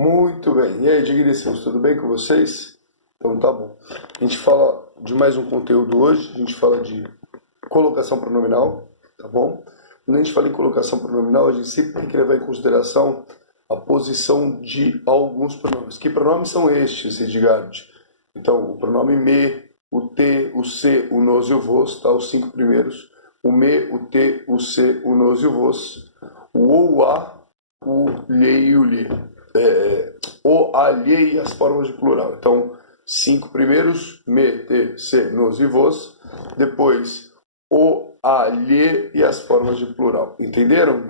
Muito bem. E aí, digníssimos, tudo bem com vocês? Então tá bom. A gente fala de mais um conteúdo hoje, a gente fala de colocação pronominal, tá bom? Quando a gente fala em colocação pronominal, a gente sempre tem que levar em consideração a posição de alguns pronomes. Que pronomes são estes, Edgard? Então, o pronome me, o te, o se, o nos e o vos, tá? Os 5 primeiros. O me, o te, o se, o nos e o vos. O ou, o a, o lhe e o lhe. O, a, lhe e as formas de plural. Então, 5 primeiros, me, te, se, nos e vos. Depois, o, a, lhe e as formas de plural. Entenderam?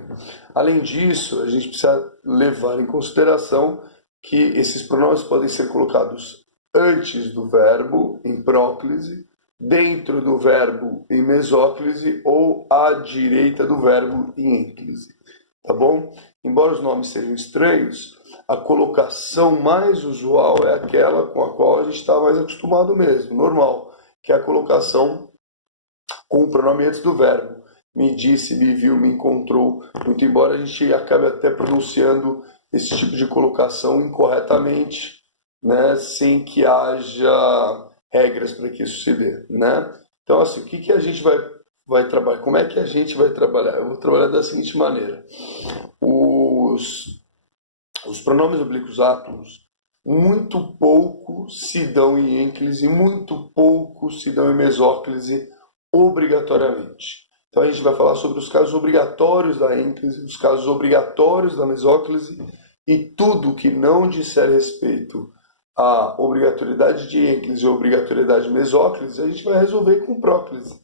Além disso, a gente precisa levar em consideração que esses pronomes podem ser colocados antes do verbo, em próclise, dentro do verbo, em mesóclise, ou à direita do verbo, em ênclise. Tá bom? Embora os nomes sejam estranhos, a colocação mais usual é aquela com a qual a gente está mais acostumado mesmo, normal, que é a colocação com o pronome antes do verbo. Me disse, me viu, me encontrou. Muito embora a gente acabe até pronunciando esse tipo de colocação incorretamente, né, sem que haja regras para que isso se dê, né? Então, assim, o que a gente vai trabalhar? Como é que a gente vai trabalhar? Eu vou trabalhar da seguinte maneira. Os pronomes oblíquos átomos muito pouco se dão em ênclise, muito pouco se dão em mesóclise obrigatoriamente. Então a gente vai falar sobre os casos obrigatórios da ênclise, os casos obrigatórios da mesóclise e tudo que não disser respeito à obrigatoriedade de ênclise ou obrigatoriedade de mesóclise, a gente vai resolver com próclise.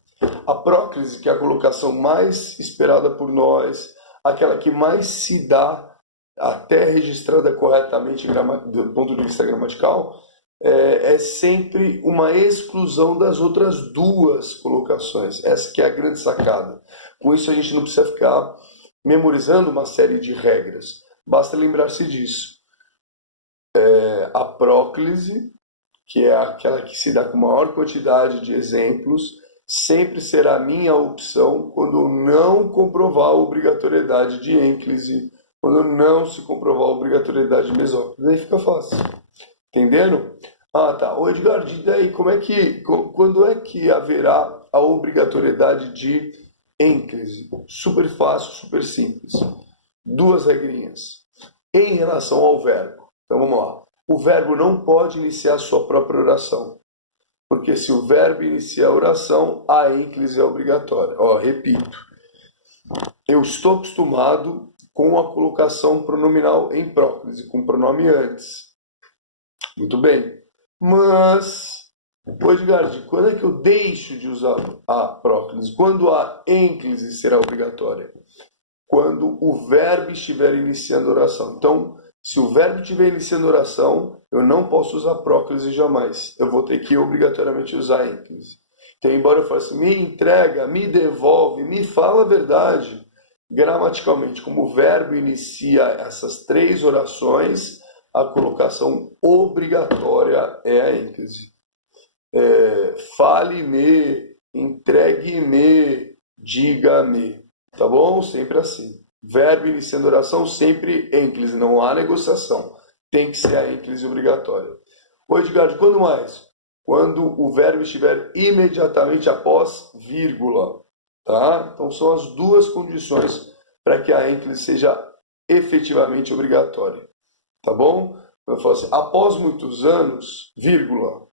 A próclise, que é a colocação mais esperada por nós, aquela que mais se dá, até registrada corretamente do ponto de vista gramatical, é sempre uma exclusão das outras duas colocações. Essa que é a grande sacada. Com isso a gente não precisa ficar memorizando uma série de regras. Basta lembrar-se disso. A próclise, que é aquela que se dá com maior quantidade de exemplos, sempre será a minha opção quando eu não comprovar a obrigatoriedade de ênclise, quando não se comprovar a obrigatoriedade de mesóclise. Aí fica fácil. Entenderam? Ah, tá. Ô Edgar, e daí, quando é que haverá a obrigatoriedade de ênclise? Super fácil, super simples. 2 regrinhas. Em relação ao verbo. Então vamos lá. O verbo não pode iniciar a sua própria oração. Porque se o verbo inicia a oração, a ênclise é obrigatória. Ó, repito. Eu estou acostumado com a colocação pronominal em próclise, com o pronome antes. Muito bem. Mas, Edgar, quando é que eu deixo de usar a próclise? Quando a ênclise será obrigatória? Quando o verbo estiver iniciando a oração. Então, se o verbo estiver iniciando a oração, eu não posso usar próclise jamais. Eu vou ter que obrigatoriamente usar a ênclise. Então, embora eu fale assim, me entrega, me devolve, me fala a verdade, gramaticalmente, como o verbo inicia essas 3 orações, a colocação obrigatória é a ênclise. Fale-me, entregue-me, diga-me. Tá bom? Sempre assim. Verbo iniciando oração, sempre ênclise. Não há negociação. Tem que ser a ênclise obrigatória. Ô Edgar, quando mais? Quando o verbo estiver imediatamente após vírgula. Tá? Então são as 2 condições para que a ênclise seja efetivamente obrigatória. Tá bom? Eu falo assim, após muitos anos, vírgula,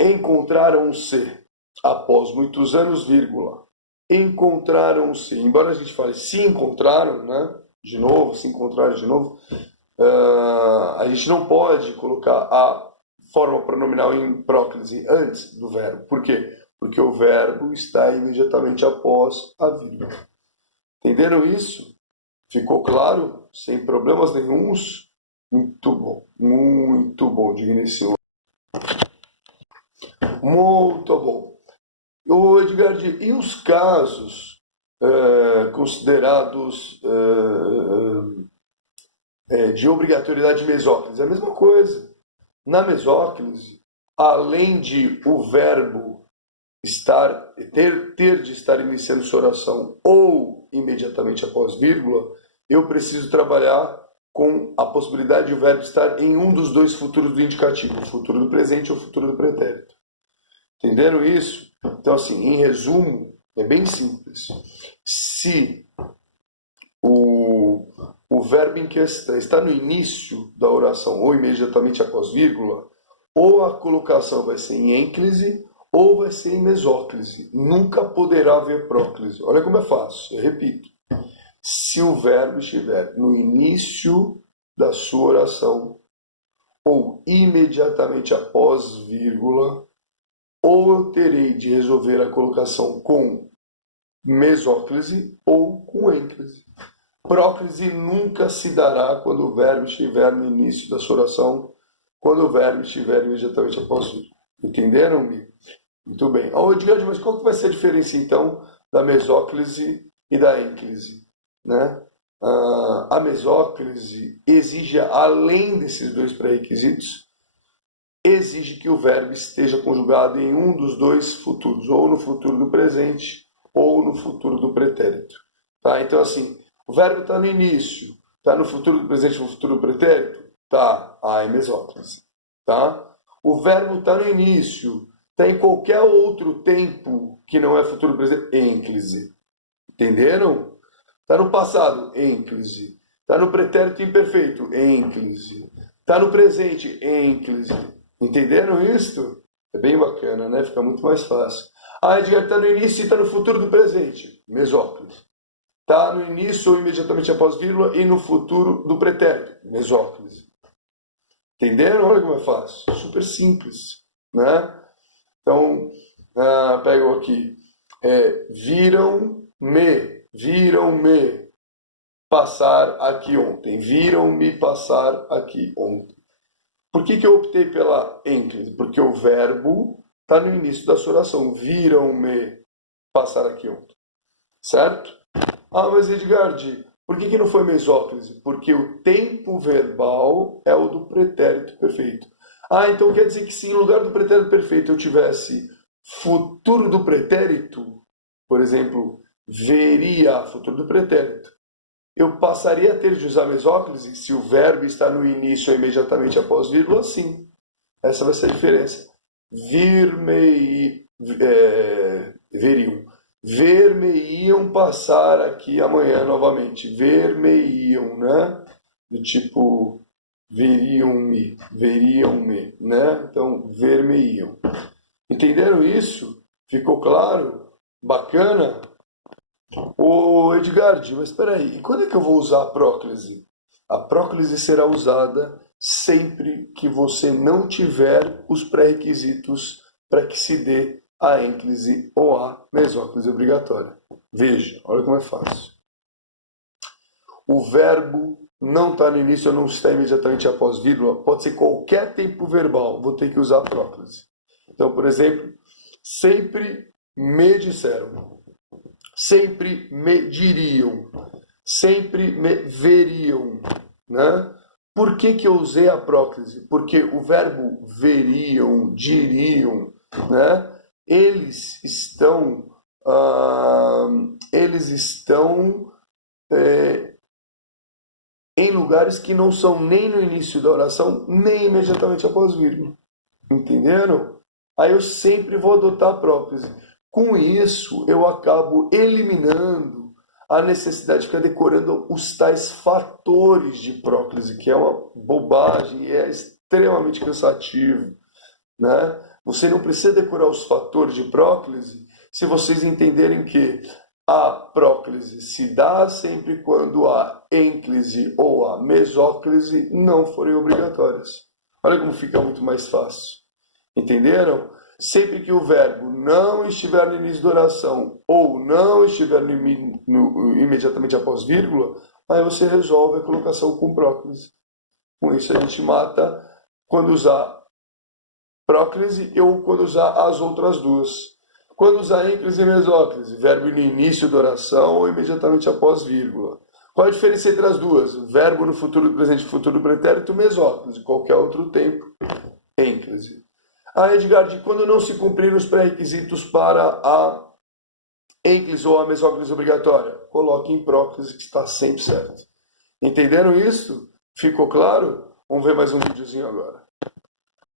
encontraram-se. Após muitos anos, vírgula, encontraram-se. Embora a gente fale se encontraram, né? De novo, se encontraram de novo, a gente não pode colocar a forma pronominal em próclise antes do verbo. Por quê? Porque o verbo está imediatamente após a vírgula. Entenderam isso? Ficou claro? Sem problemas nenhuns? Muito bom, digníssimo. Muito bom. Ô Edgar, e os casos considerados de obrigatoriedade de mesóclise? É a mesma coisa. Na mesóclise, além de o verbo ter de estar iniciando sua oração ou imediatamente após vírgula, eu preciso trabalhar com a possibilidade de o verbo estar em um dos dois futuros do indicativo, o futuro do presente ou o futuro do pretérito. Entenderam isso? Então, assim, em resumo, é bem simples. Se o verbo em questão está no início da oração ou imediatamente após vírgula, ou a colocação vai ser em ênclise ou vai ser em mesóclise. Nunca poderá haver próclise. Olha como é fácil, eu repito. Se o verbo estiver no início da sua oração ou imediatamente após vírgula, ou eu terei de resolver a colocação com mesóclise ou com ênclise. Próclise nunca se dará quando o verbo estiver no início da sua oração, quando o verbo estiver imediatamente após vírgula. Entenderam-me? Muito bem. Edgar, mas qual que vai ser a diferença então da mesóclise e da ênclise? Né? A mesóclise exige, além desses dois pré-requisitos, exige que o verbo esteja conjugado em um dos dois futuros, ou no futuro do presente, ou no futuro do pretérito. Tá? Então, assim, o verbo está no início, está no futuro do presente, no futuro do pretérito? Tá, é mesóclise. Tá? O verbo está no início, está em qualquer outro tempo que não é futuro do presente, ênclise. Entenderam? Está no passado, ênclise. Está no pretérito imperfeito, ênclise. Está no presente, ênclise. Entenderam isso? É bem bacana, né? Fica muito mais fácil. Edgar, está no início e está no futuro do presente, mesóclise. Está no início ou imediatamente após vírgula e no futuro do pretérito, mesóclise. Entenderam? Olha como é fácil. Super simples, né? Então, pego aqui. Viram-me passar aqui ontem. Viram-me passar aqui ontem. Por que eu optei pela ênclise? Porque o verbo está no início da sua oração. Viram-me passar aqui ontem. Certo? Mas Edgard, por que não foi mesóclise? Porque o tempo verbal é o do pretérito perfeito. Então quer dizer que se em lugar do pretérito perfeito eu tivesse futuro do pretérito, por exemplo, veria, futuro do pretérito, eu passaria a ter de usar mesóclise se o verbo está no início ou imediatamente após vírgula? Sim. Essa vai ser a diferença. Veriam. Ver-me-iam passar aqui amanhã novamente. Ver-me-iam, né? Do tipo, veriam-me, né? Então, ver-me-iam. Entenderam isso? Ficou claro? Bacana? Edgard, mas espera aí, e quando é que eu vou usar a próclise? A próclise será usada sempre que você não tiver os pré-requisitos para que se dê a ênclise ou a mesóclise obrigatória. Veja, olha como é fácil. O verbo não está no início ou não está imediatamente após vírgula, pode ser qualquer tempo verbal, vou ter que usar a próclise. Então, por exemplo, sempre me disseram. Sempre me diriam, sempre me veriam, né? Por que eu usei a próclise? Porque o verbo veriam, diriam, né? Eles estão em lugares que não são nem no início da oração, nem imediatamente após vírgula. Entenderam? Aí eu sempre vou adotar a próclise. Com isso, eu acabo eliminando a necessidade de ficar decorando os tais fatores de próclise, que é uma bobagem e é extremamente cansativo, né? Você não precisa decorar os fatores de próclise se vocês entenderem que a próclise se dá sempre quando a ênclise ou a mesóclise não forem obrigatórias. Olha como fica muito mais fácil. Entenderam? Sempre que o verbo não estiver no início da oração ou não estiver imediatamente após vírgula, aí você resolve a colocação com próclise. Com isso a gente mata quando usar próclise ou quando usar as outras duas. Quando usar ênclise e mesóclise, verbo no início da oração ou imediatamente após vírgula. Qual a diferença entre as duas? Verbo no futuro do presente, futuro do pretérito, mesóclise. Qualquer outro tempo, ênclise. Edgard, quando não se cumprir os pré-requisitos para a ênclise ou a mesóclise obrigatória? Coloque em próclise que está sempre certo. Entenderam isso? Ficou claro? Vamos ver mais um videozinho agora.